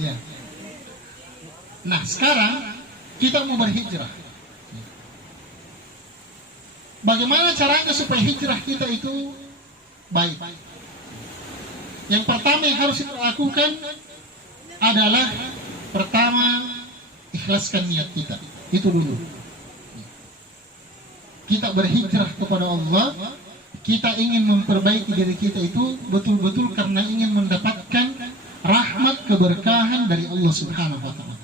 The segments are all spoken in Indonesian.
Ya. Nah, sekarang kita mau berhijrah. Bagaimana caranya supaya hijrah kita itu baik? Yang pertama yang harus kita lakukan adalah pertama ikhlaskan niat kita. Itu dulu. Kita berhijrah kepada Allah, kita ingin memperbaiki diri kita itu betul-betul karena ingin mendapatkan rahmat keberkahan dari Allah Subhanahu wa taala.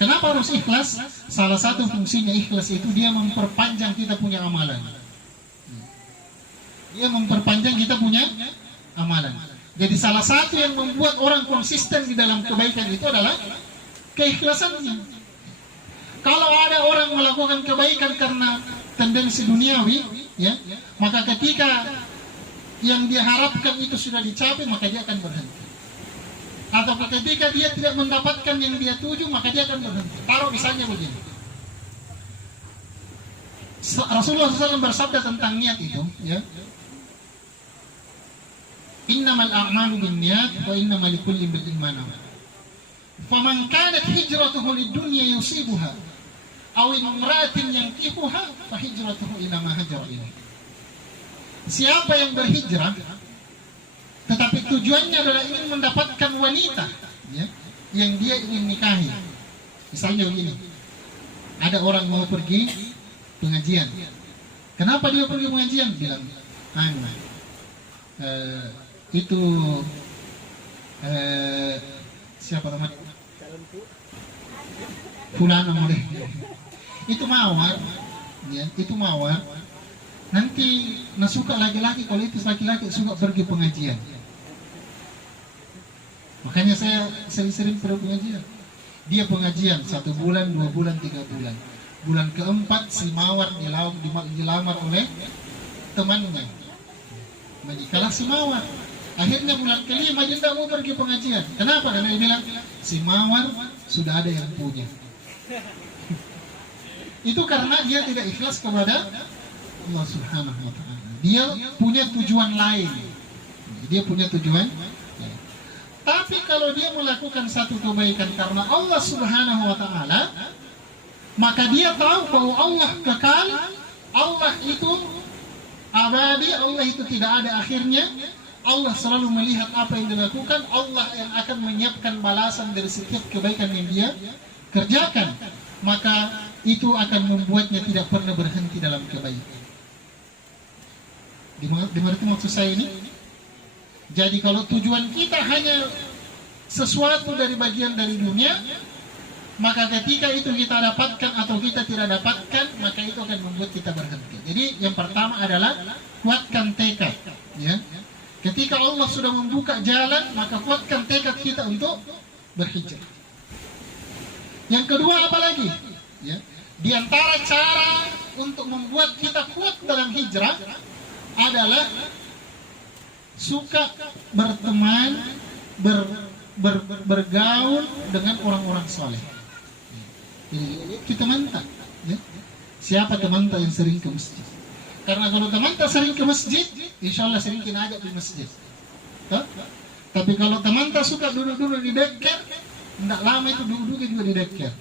Kenapa harus ikhlas? Salah satu fungsinya ikhlas itu dia memperpanjang kita punya amalan. Dia memperpanjang kita punya amalan. Jadi salah satu yang membuat orang konsisten di dalam kebaikan itu adalah keikhlasannya. Kalau ada orang melakukan kebaikan karena tendensi duniawi, ya, maka ketika yang dia harapkan itu sudah dicapai, maka dia akan berhenti. Atau ketika dia tidak mendapatkan yang dia tuju, maka dia akan berhenti. Taruh misalnya begini, Rasulullah SAW bersabda tentang niat itu, ya, innamal a'malu binniyat wa innamal likulli imri'in ma nawa. Faman kanat hijratuhu lid-dunya yusibuha aw imra'atin yankihuha fa hijratuhu ila ma hajara ilaihi. Siapa yang berhijrah tetapi tujuannya adalah ingin mendapatkan wanita, ya, yang dia ingin nikahi. Misalnya begini, ada orang mau pergi pengajian. Kenapa dia pergi pengajian? Bilang, itu siapa namanya? Fulana boleh. Itu mawar, ya, itu mawar. Nanti nasuka laki-laki, kalau itu laki-laki suka pergi pengajian. Makanya saya sering-sering pergi pengajian. Dia pengajian 1 bulan, 2 bulan, 3 bulan. Bulan keempat si mawar dilamar oleh temannya. Menikahlah si mawar. Akhirnya bulan kelima dia tidak mau pergi pengajian. Kenapa? Karena dia bilang si mawar sudah ada yang punya. Itu karena dia tidak ikhlas kepada Allah Subhanahu wa taala. Dia punya tujuan lain. Dia punya tujuan. Tapi kalau dia melakukan satu kebaikan karena Allah Subhanahu wa taala, maka dia tahu bahwa Allah kekal, Allah itu abadi, Allah itu tidak ada akhirnya. Allah selalu melihat apa yang dilakukan, Allah yang akan menyiapkan balasan dari setiap kebaikan yang dia kerjakan. Maka itu akan membuatnya tidak pernah berhenti dalam kebaikan. Dimengerti maksud saya ini? Jadi kalau tujuan kita hanya sesuatu dari bagian dari dunia, maka ketika itu kita dapatkan atau kita tidak dapatkan, maka itu akan membuat kita berhenti. Jadi yang pertama adalah kuatkan tekad, ya. Ketika Allah sudah membuka jalan, maka kuatkan tekad kita untuk berhijrah. Yang kedua apa lagi? Ya. Di antara cara untuk membuat kita kuat dalam hijrah adalah suka berteman, bergaul dengan orang-orang soleh. Jadi kita mantap, ya. Siapa teman yang sering ke masjid? Karena kalau teman tak sering ke masjid, insya Allah sering kita ajak di masjid. Tapi kalau teman tak suka duduk-duduk di dekat, tidak lama itu duduk juga di dekat.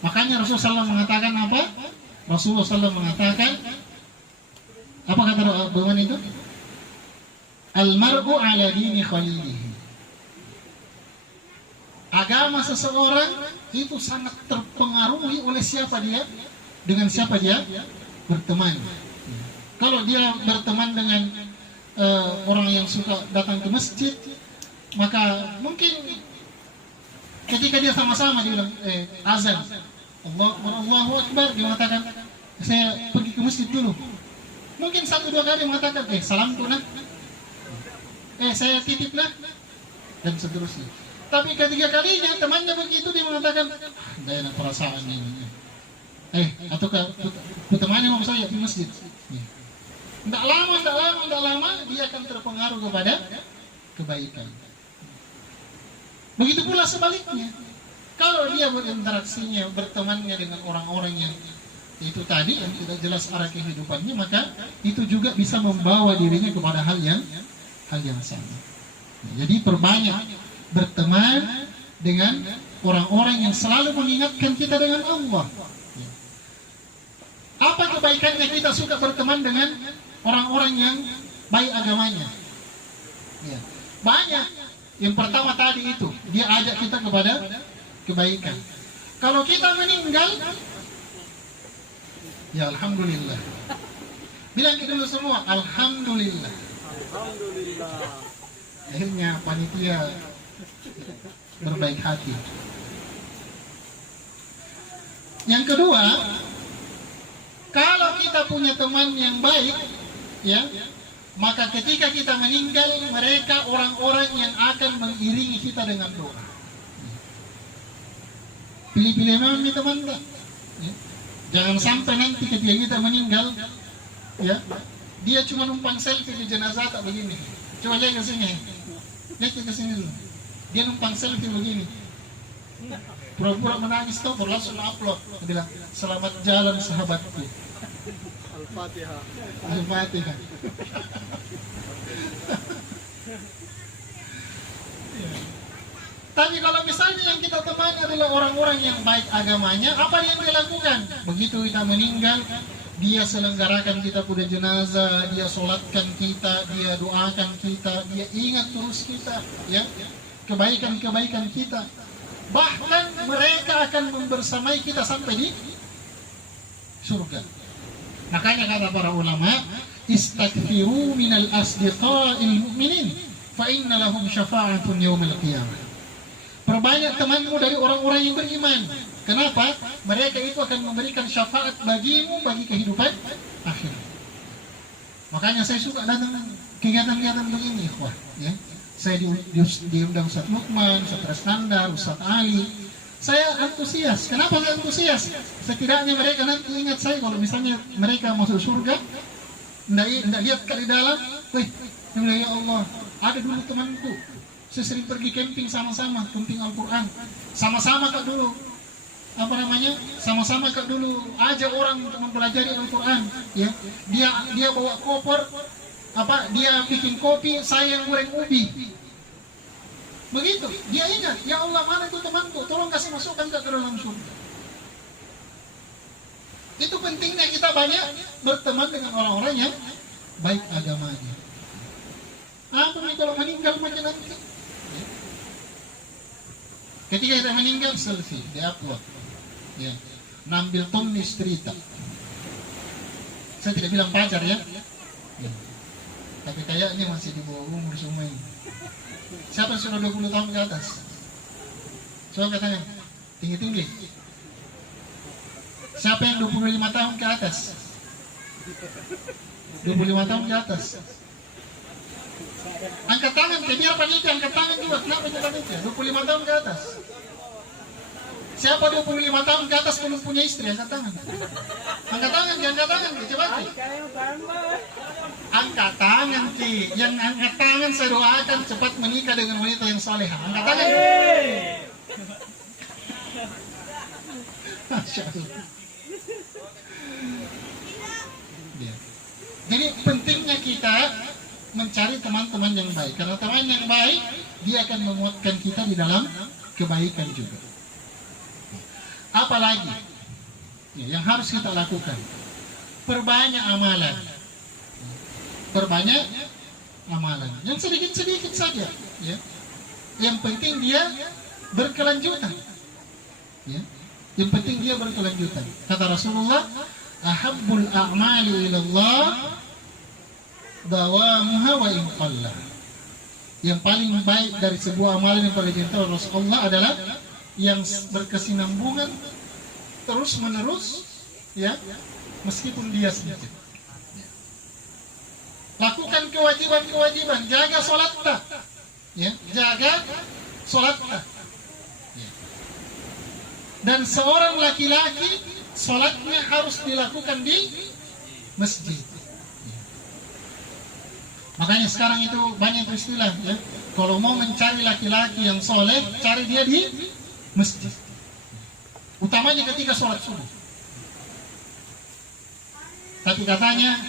Makanya Rasulullah SAW mengatakan apa? Rasulullah SAW mengatakan, apa kata bagaimana itu? Al-mar'u ala dini khalilihi. Agama seseorang itu sangat terpengaruhi oleh siapa dia, dengan siapa dia berteman. Kalau dia berteman dengan orang yang suka datang ke masjid, maka mungkin ketika dia sama-sama dia bilang azan, Allahu Akbar, dia mengatakan saya pergi ke masjid dulu. Mungkin 1-2 kali mengatakan salam tunah, saya titip lah, dan seterusnya. Tapi ketiga kalinya temannya begitu, dia mengatakan tidak enak perasaan ini. Atau temannya mau saya di masjid. Tidak lama dia akan terpengaruh kepada kebaikan. Begitu pula sebaliknya. Kalau dia berinteraksinya, bertemannya dengan orang-orang yang itu tadi yang tidak jelas arah kehidupannya, maka itu juga bisa membawa dirinya kepada hal yang sama. Jadi perbanyak berteman dengan orang-orang yang selalu mengingatkan kita dengan Allah. Apa kebaikannya kita suka berteman dengan orang-orang yang baik agamanya? Ya. Banyak. Yang pertama tadi itu, dia ajak kita kepada kebaikan. Kalau kita meninggal, ya alhamdulillah. Bilang kita dulu semua, alhamdulillah. Alhamdulillah. Akhirnya panitia berbaik hati. Yang kedua, kalau kita punya teman yang baik, ya, maka ketika kita meninggal, mereka orang-orang yang akan mengiringi kita dengan doa. Pilih-pilih memang nih teman, ya. Jangan sampai nanti ketika kita meninggal, ya, dia cuma numpang selfie di jenazah tak begini. Coba lihat ke sini, lihat ke sini dulu. Dia numpang selfie begini, pura-pura menangis tuh, langsung upload. Dia bilang, selamat jalan sahabatku. Al-Fatihah. Al-Fatihah. Tapi kalau misalnya yang kita temani adalah orang-orang yang baik agamanya, apa yang dia lakukan? Begitu kita meninggal, dia selenggarakan kita pada jenazah, dia solatkan kita, dia doakan kita, dia ingat terus kita, ya, kebaikan-kebaikan kita. Bahkan mereka akan membersamai kita sampai di surga. Makanya kata para ulama, istaghfiru minal asdiqa'il mu'minin fa inna lahum syafa'atun yawmal qiyamah. Perbanyak temanmu dari orang-orang yang beriman. Kenapa? Mereka itu akan memberikan syafaat bagimu bagi kehidupan akhir. Makanya saya suka datang kegiatan-kegiatan begini, ikhwah, ya. Saya diundang Ustaz Lukman, Ustaz Resnandar, Ustaz Ali. Saya antusias. Kenapa saya antusias? Setidaknya mereka nanti ingat saya kalau misalnya mereka masuk surga, tidak lihat kali dalam, wih, ya Allah, ada dulu temanku. Saya sering pergi camping sama-sama, camping Al-Quran. Sama-sama kak dulu, sama-sama kak dulu ajak orang untuk mempelajari Al-Quran. Ya, dia bawa koper, dia bikin kopi, saya yang goreng ubi. Begitu, dia ingat, ya Allah mana itu temanku, tolong kasih masukkan ke dalam surga. Itu pentingnya kita banyak berteman dengan orang-orang yang baik agamanya. Apa nih kalau meninggal macam nanti? Ketika kita meninggal, selfie, di-upload, ya, nambil tumis cerita. Saya tidak bilang pacar ya, tapi kayaknya masih di bawah umur semua ini. Siapa yang sudah 20 tahun ke atas? Coba katanya, tinggi-tinggi. Siapa yang 25 tahun ke atas? 25 tahun ke atas. Angkat tangan, biar panitia angkat tangan juga. Kenapa itu panitia? 25 tahun ke atas. Siapa 25 tahun ke atas belum punya istri? Angkat tangan. Angkat tangan, angkat tangan. Coba. Angkat tangan, Ki. Yang angkat tangan saya doakan cepat menikah dengan wanita yang salehah. Angkat tangan. Masya Allah. Jadi pentingnya kita mencari teman-teman yang baik. Karena teman yang baik, dia akan menguatkan kita di dalam kebaikan juga. Apalagi yang harus kita lakukan, perbanyak amalan. Perbanyak amalan. Yang sedikit-sedikit saja, ya. Yang penting dia berkelanjutan. Ya. Yang penting dia berkelanjutan. Kata Rasulullah, ahabbul a'mali ilallah dawamuha wa in qalla. Yang paling baik dari sebuah amalan yang paling dicintai oleh Rasulullah adalah yang berkesinambungan terus menerus, ya, meskipun dia sedikit. Lakukan kewajiban-kewajiban, jaga sholatnya, ya, jaga sholatnya. Ya. Dan seorang laki-laki sholatnya harus dilakukan di masjid. Makanya sekarang itu banyak istilah, ya. Kalau mau mencari laki-laki yang soleh, cari dia di masjid. Utamanya ketika sholat subuh. Tapi katanya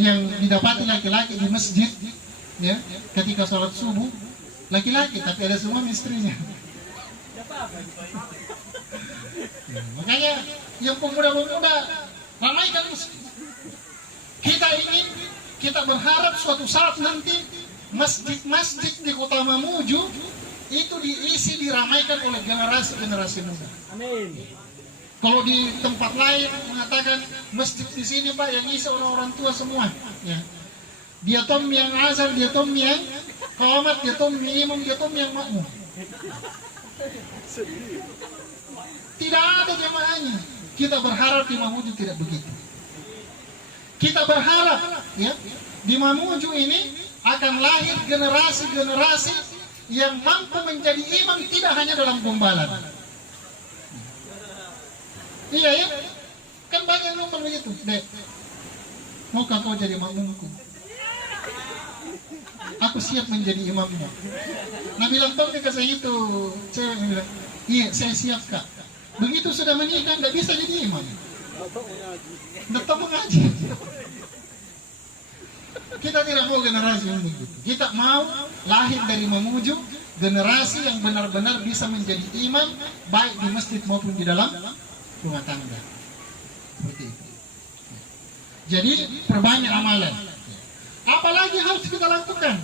yang didapati laki-laki di masjid, ya, ketika sholat subuh laki-laki tapi ada semua istrinya. Makanya yang pemuda-pemuda ramaikan masjid. Kita berharap suatu saat nanti masjid-masjid di Kota Mamuju itu diisi, diramaikan oleh generasi-generasi muda. Amin. Kalau di tempat lain mengatakan masjid di sini Pak yang isi orang-orang tua semua, ya. Dia tom yang azan, dia tom yang qamat, dia tom yang imam, dia tom yang makmum. Tidak ada jamaahnya. Kita berharap di Mamuju tidak begitu. Kita berharap ya di Mamuju ini akan lahir generasi-generasi yang mampu menjadi imam tidak hanya dalam gombalan. Iya ya, kan banyak yang ngomong begitu. Dek, maukah kau jadi makmumku? Aku siap menjadi imammu. Nah bilang Tom ke saya itu, cewek bilang, iya saya siap Kak. Begitu sudah menikah tidak bisa jadi imam. Tetap mengaji. Kita tidak mau generasi yang begitu. Kita mau lahir dari Mamuju generasi yang benar-benar bisa menjadi imam baik di masjid maupun di dalam rumah tangga. Seperti itu. Jadi perbanyak amalan. Apalagi harus kita lakukan?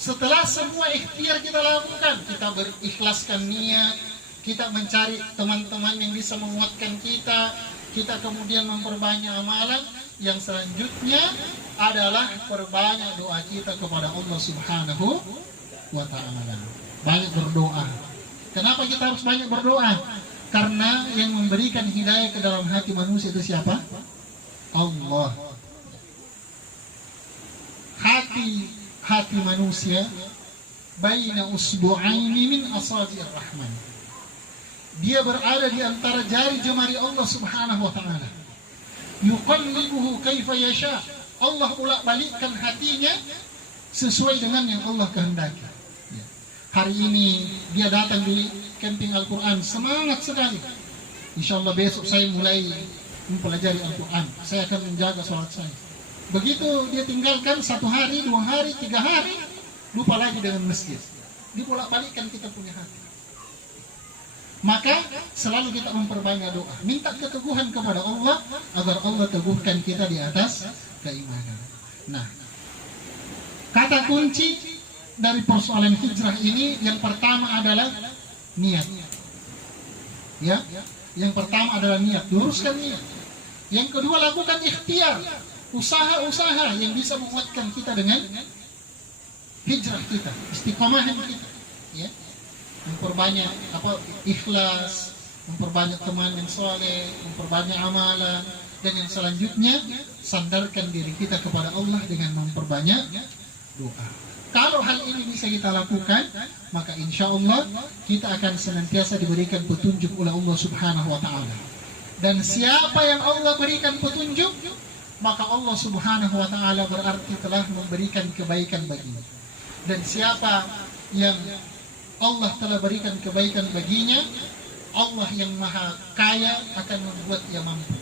Setelah semua ikhtiar kita lakukan, kita berikhlaskan niat, kita mencari teman-teman yang bisa menguatkan kita kemudian memperbanyak amalan. Yang selanjutnya adalah perbanyak doa kita kepada Allah Subhanahu wa Ta'ala. Banyak berdoa. Kenapa kita harus banyak berdoa? Karena yang memberikan hidayah ke dalam hati manusia itu siapa? Allah. Hati manusia baina usbu'aini min asabi'ir rahman. Dia berada di antara jari jemari Allah Subhanahu wa Ta'ala. Yuqallibuhu kaifa yasha. Allah bolak-balikkan hatinya sesuai dengan yang Allah kehendaki. Hari ini dia datang di camping Al-Quran, semangat sekali. Insyaallah besok saya mulai mempelajari Al-Quran. Saya akan menjaga sholat saya. Begitu dia tinggalkan 1 hari, 2 hari, 3 hari, lupa lagi dengan masjid. Dibolak-balikkan kita punya hati. Maka selalu kita memperbanyak doa, minta keteguhan kepada Allah agar Allah teguhkan kita di atas keimanan. Nah, kata kunci dari persoalan hijrah ini yang pertama adalah niat. Ya, yang pertama adalah niat, luruskan niat. Yang kedua lakukan ikhtiar, usaha-usaha yang bisa menguatkan kita dengan hijrah kita, istiqomahan kita. Ya. Memperbanyak ikhlas, memperbanyak teman yang soleh, memperbanyak amalan, dan yang selanjutnya sandarkan diri kita kepada Allah dengan memperbanyak doa. Kalau hal ini bisa kita lakukan, maka insya Allah kita akan senantiasa diberikan petunjuk oleh Allah Subhanahu wa Ta'ala. Dan siapa yang Allah berikan petunjuk, maka Allah Subhanahu wa Ta'ala berarti telah memberikan kebaikan baginya. Dan siapa yang Allah telah berikan kebaikan baginya, Allah yang maha kaya akan membuat ia mampu.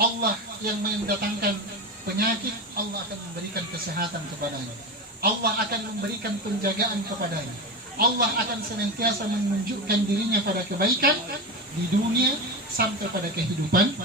Allah yang mendatangkan penyakit, Allah akan memberikan kesehatan kepadanya. Allah akan memberikan penjagaan kepadanya. Allah akan senantiasa menunjukkan dirinya pada kebaikan di dunia sampai pada kehidupan